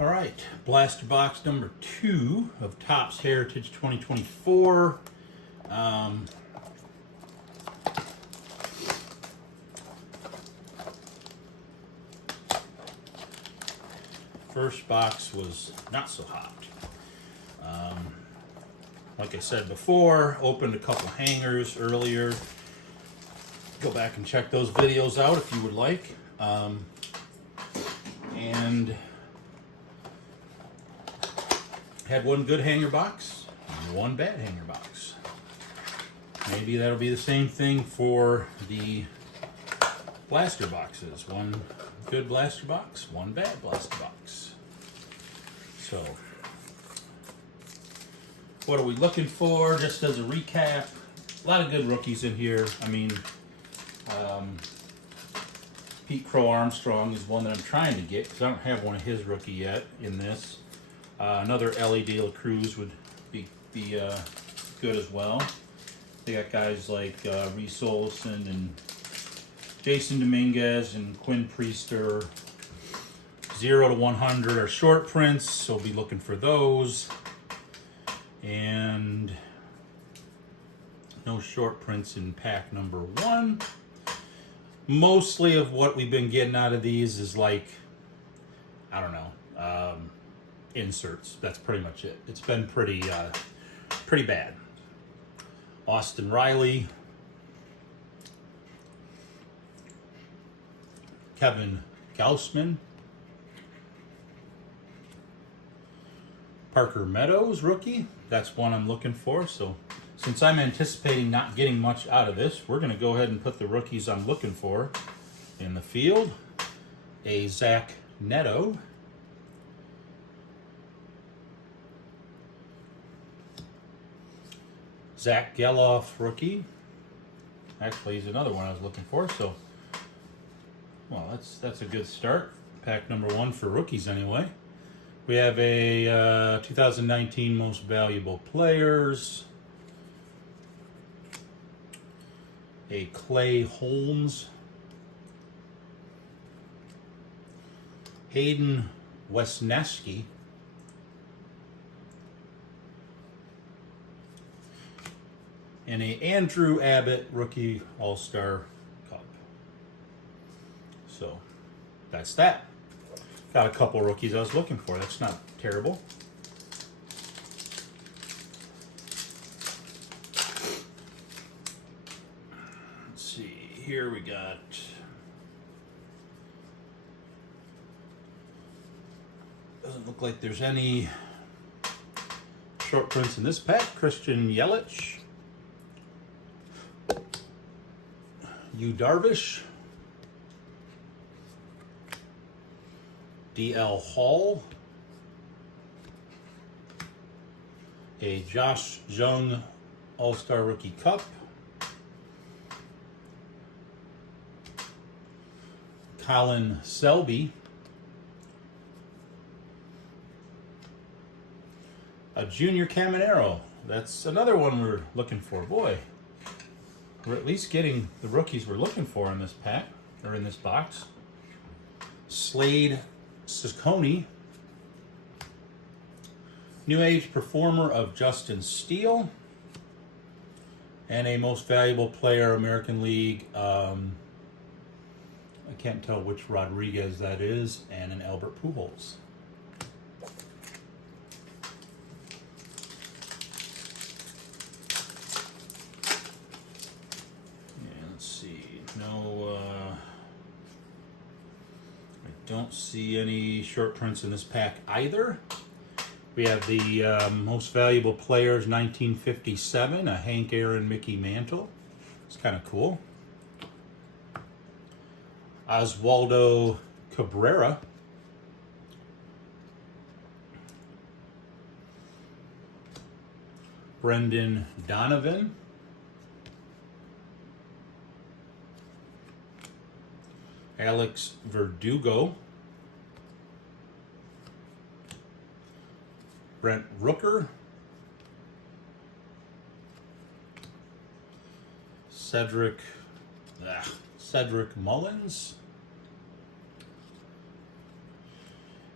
All right, blaster box number 2 of Topps Heritage 2024. First box was not so hot. Like I said before, opened a couple hangers earlier. Go back and check those videos out if you would like. And had one good hanger box, and one bad hanger box. Maybe that'll be the same thing for the blaster boxes. One good blaster box, one bad blaster box. So, what are we looking for? Just as a recap, a lot of good rookies in here. I mean, Pete Crow Armstrong is one that I'm trying to get because I don't have one of his rookie yet in this. Another Ellie De La Cruz would be good as well. They got guys like Reese Olson and Jason Dominguez and Quinn Priester. 0 to 100 are short prints, so be looking for those. And no short prints in pack number 1. Mostly of what we've been getting out of these is like, I don't know, inserts. That's pretty much it. It's been pretty bad. Austin Riley, Kevin Gausman, Parker Meadows, rookie. That's one I'm looking for. So since I'm anticipating not getting much out of this, we're going to go ahead and put the rookies I'm looking for in the field. A Zach Neto. Zach Geloff, rookie. Actually, he's another one I was looking for. So, well, that's a good start. Pack number 1 for rookies anyway. We have a 2019 Most Valuable Players. A Clay Holmes. Hayden Wesneski. And a Andrew Abbott Rookie All-Star Cup. So, that's that. Got a couple rookies I was looking for. That's not terrible. Let's see. Here we got... Doesn't look like there's any short prints in this pack. Christian Yelich. Yu Darvish. DL Hall. A Josh Jung All-Star Rookie Cup. Colin Selby. A Junior Caminero. That's another one we're looking for. Boy, we're at least getting the rookies we're looking for in this pack, or in this box. Slade Cecconi. New Age Performer of Justin Steele. And a Most Valuable Player American League. I can't tell which Rodriguez that is. And an Albert Pujols. Don't see any short prints in this pack either. We have the Most Valuable Players 1957, a Hank Aaron Mickey Mantle. It's kind of cool. Oswaldo Cabrera. Brendan Donovan. Alex Verdugo. Brent Rooker. Cedric Mullins.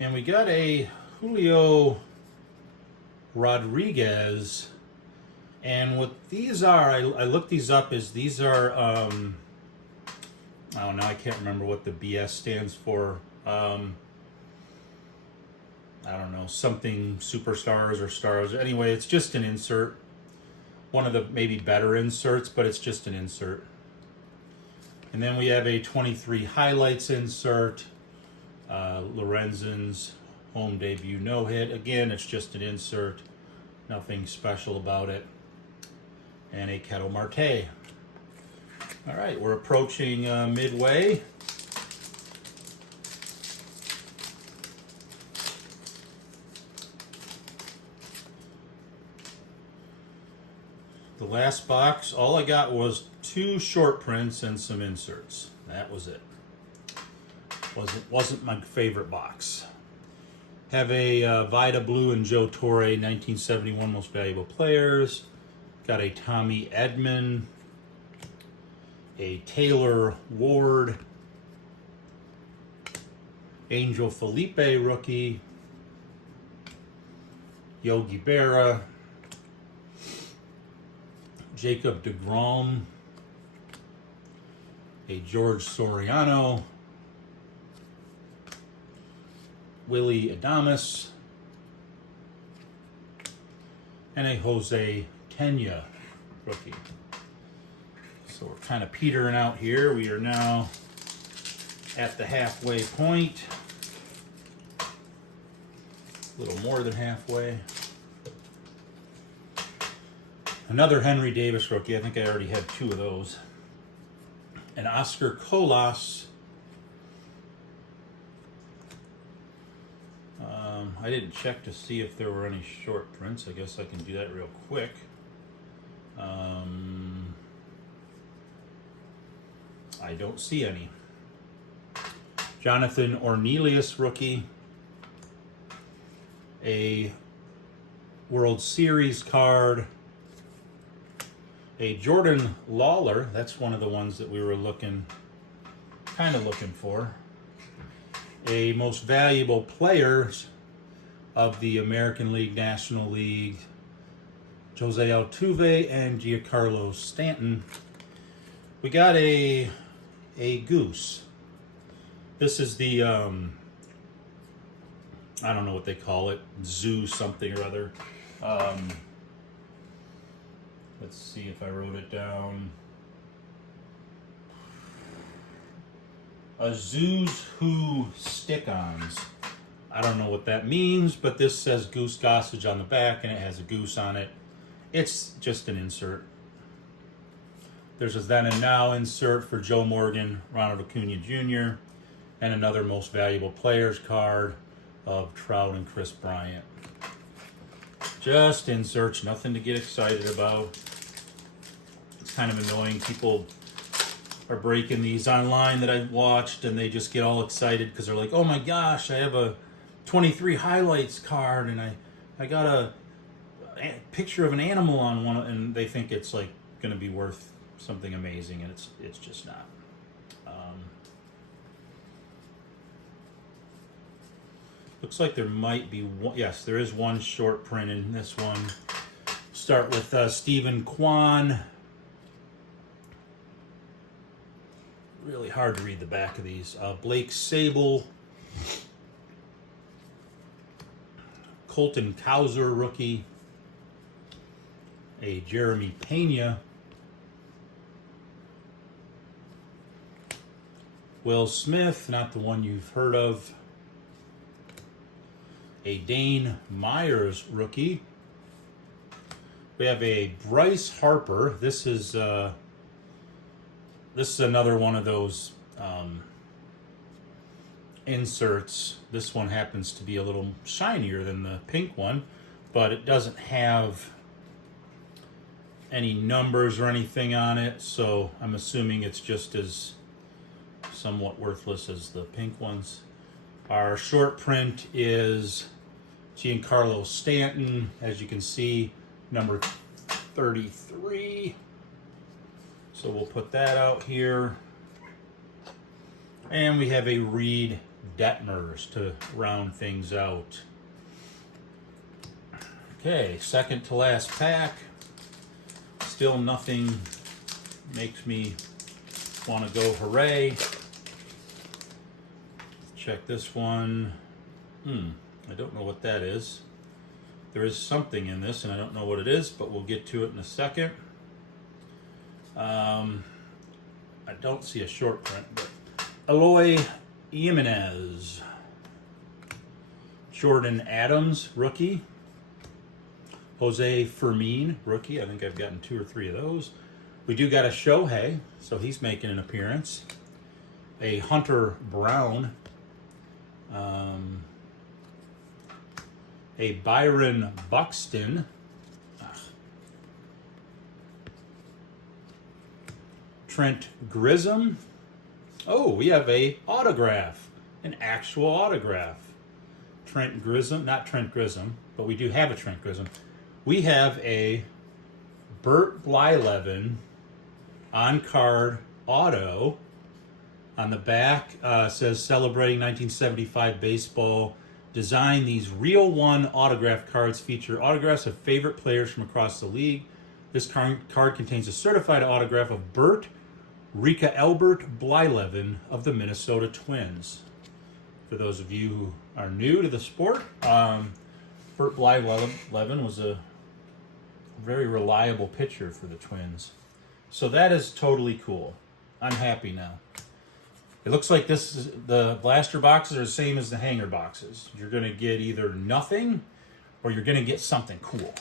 And we got a Julio Rodriguez. And what these are, I looked these up, is these are, I don't know, I can't remember what the BS stands for. I don't know, something superstars or stars. Anyway, it's just an insert. One of the maybe better inserts, but it's just an insert. And then we have a 23 highlights insert. Lorenzen's home debut no-hit. Again, it's just an insert. Nothing special about it. And a Ketel Marte. All right, we're approaching midway. The last box, all I got was 2 short prints and some inserts. That was it. Wasn't my favorite box. Have a Vida Blue and Joe Torre 1971 Most Valuable Players. Got a Tommy Edman, a Taylor Ward, Angel Felipe rookie, Yogi Berra, Jacob deGrom, a George Soriano, Willie Adames, and a Jose Tena rookie. So we're kind of petering out here. We are now at the halfway point. A little more than halfway. Another Henry Davis rookie. I think I already had 2 of those. An Oscar Colas. I didn't check to see if there were any short prints. I guess I can do that real quick. I don't see any. Jonathan Ornelas rookie. A World Series card. A Jordan Lawler. That's one of the ones that we were kind of looking for. A Most Valuable Players of the American League, National League, Jose Altuve and Giancarlo Stanton. We got a goose. This is the, I don't know what they call it, zoo something or other. Let's see if I wrote it down. A Zoos Who Stick-Ons. I don't know what that means, but this says Goose Gossage on the back, and it has a goose on it. It's just an insert. There's a Then and Now insert for Joe Morgan, Ronald Acuna Jr., and another Most Valuable Players card of Trout and Chris Bryant. Just inserts, nothing to get excited about. It's kind of annoying. People are breaking these online that I've watched, and they just get all excited because they're like, oh my gosh, I have a 23 highlights card, and I got a picture of an animal on one, and they think it's like going to be worth something amazing, and it's just not. Looks like there might be one. Yes, there is one short print in this one. Start with Stephen Kwan. Really hard to read the back of these. Blake Sable. Colton Cowser, rookie. A Jeremy Pena. Will Smith, not the one you've heard of. A Dane Myers rookie. We have a Bryce Harper. This is another one of those inserts. This one happens to be a little shinier than the pink one, but it doesn't have any numbers or anything on it, so I'm assuming it's just as somewhat worthless as the pink ones. Our short print is Giancarlo Stanton, as you can see, number 33. So we'll put that out here. And we have a Reed Detmers to round things out. Okay, second to last pack. Still nothing makes me want to go hooray. Check this one. I don't know what that is. There is something in this, and I don't know what it is, but we'll get to it in a second. I don't see a short print, but Eloy Jimenez. Jordan Adams, rookie. Jose Fermin, rookie. I think I've gotten 2 or 3 of those. We do got a Shohei, so he's making an appearance. A Hunter Brown. A Byron Buxton. Trent Grissom. Oh, we have a autograph. An actual autograph. Trent Grissom. Not Trent Grissom, but we do have a Trent Grissom. We have a Bert Blyleven on-card auto. On the back says celebrating 1975 baseball. Design. These Real One autograph cards feature autographs of favorite players from across the league. This card contains a certified autograph of Bert Rika Albert Blyleven of the Minnesota Twins. For those of you who are new to the sport, Bert Blyleven was a very reliable pitcher for the Twins. So that is totally cool. I'm happy now. It looks like the blaster boxes are the same as the hanger boxes. You're going to get either nothing or you're going to get something cool.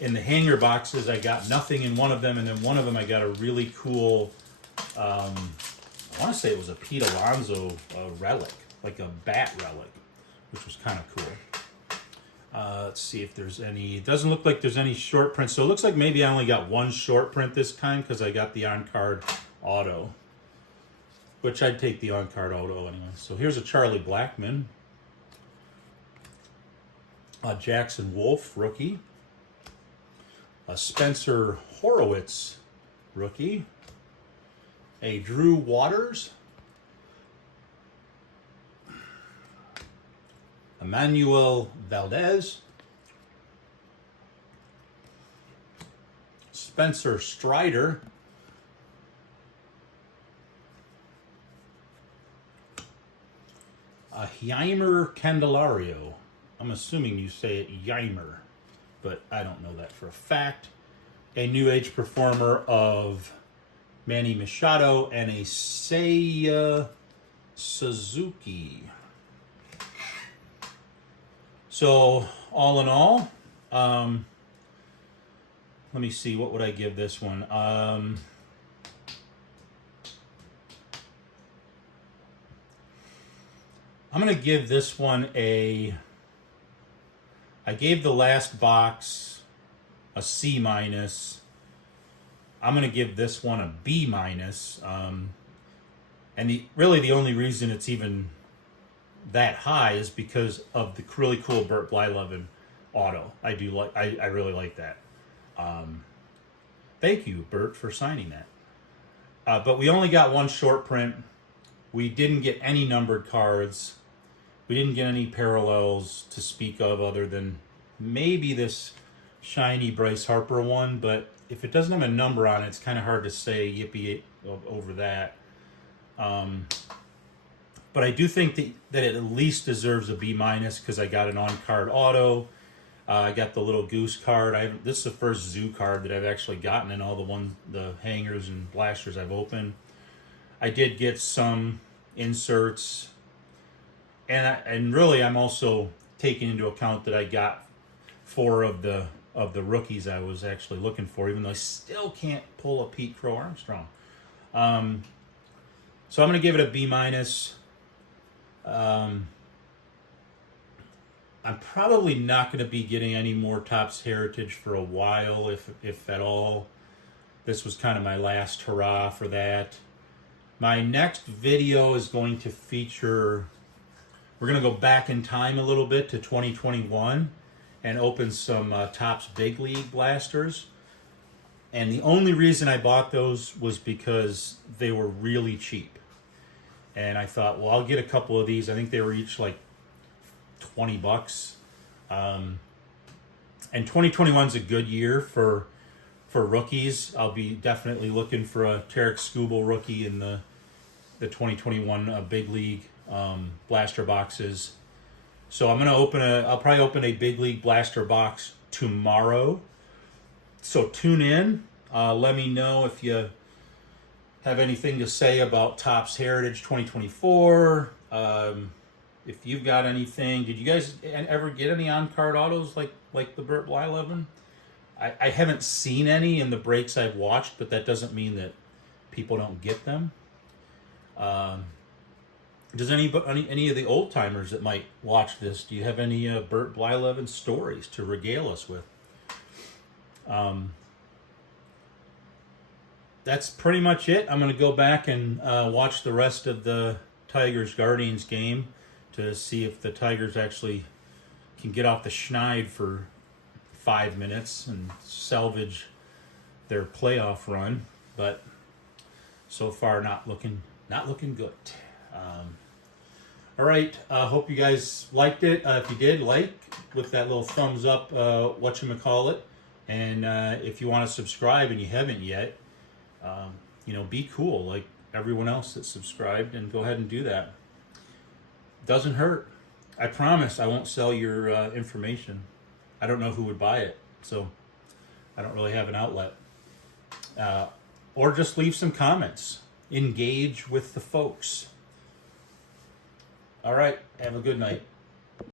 In the hanger boxes, I got nothing in one of them, and then one of them I got a really cool, I want to say it was a Pete Alonso relic, like a bat relic, which was kind of cool. Let's see if there's any. It doesn't look like there's any short print, so it looks like maybe I only got one short print this time because I got the on-card auto, which I'd take the on-card auto anyway. So here's a Charlie Blackmon, a Jackson Wolf rookie, a Spencer Horowitz rookie, a Drew Waters, Emmanuel Valdez, Spencer Strider, a Yeimer Candelario. I'm assuming you say it Yeimer, but I don't know that for a fact. A New Age performer of Manny Machado and a Seiya Suzuki. So, all in all, let me see, what would I give this one? I'm going to give this one I gave the last box a C minus. I'm going to give this one a B minus. And really the only reason it's even that high is because of the really cool Bert Blyleven auto. I really like that. Thank you, Bert, for signing that. But we only got one short print. We didn't get any numbered cards. We didn't get any parallels to speak of other than maybe this shiny Bryce Harper one, but if it doesn't have a number on it, it's kind of hard to say yippee over that. But I do think that it at least deserves a B minus because I got an on-card auto. I got the little goose card. This is the first zoo card that I've actually gotten in all the hangers and blasters I've opened. I did get some inserts. And really, I'm also taking into account that I got 4 of the rookies I was actually looking for, even though I still can't pull a Pete Crow Armstrong. So I'm going to give it a B minus. I'm probably not going to be getting any more Topps Heritage for a while, if at all. This was kind of my last hurrah for that. My next video is going to feature. We're going to go back in time a little bit to 2021 and open some Topps Big League blasters. And the only reason I bought those was because they were really cheap. and I thought, well, I'll get a couple of these. I think they were each like $20. And 2021 is a good year for rookies. I'll be definitely looking for a Tarek Skubal rookie in the 2021 Big League blaster boxes. So I'll probably open a Big League blaster box tomorrow. So tune in. Let me know if you have anything to say about Topps Heritage 2024. If you've got anything, did you guys ever get any on-card autos like the Burt Blyleven? I haven't seen any in the breaks I've watched, but that doesn't mean that people don't get them. Does any of the old timers that might watch this, do you have any Burt Blyleven stories to regale us with? That's pretty much it. I'm going to go back and watch the rest of the Tigers Guardians game to see if the Tigers actually can get off the schneid for 5 minutes and salvage their playoff run. But so far, not looking good. All right. Hope you guys liked it. If you did, like with that little thumbs up, whatchamacallit. And if you want to subscribe and you haven't yet, be cool like everyone else that's subscribed, and go ahead and do that. Doesn't hurt. I promise I won't sell your information. I don't know who would buy it, so I don't really have an outlet. Or just leave some comments. Engage with the folks. All right. Have a good night.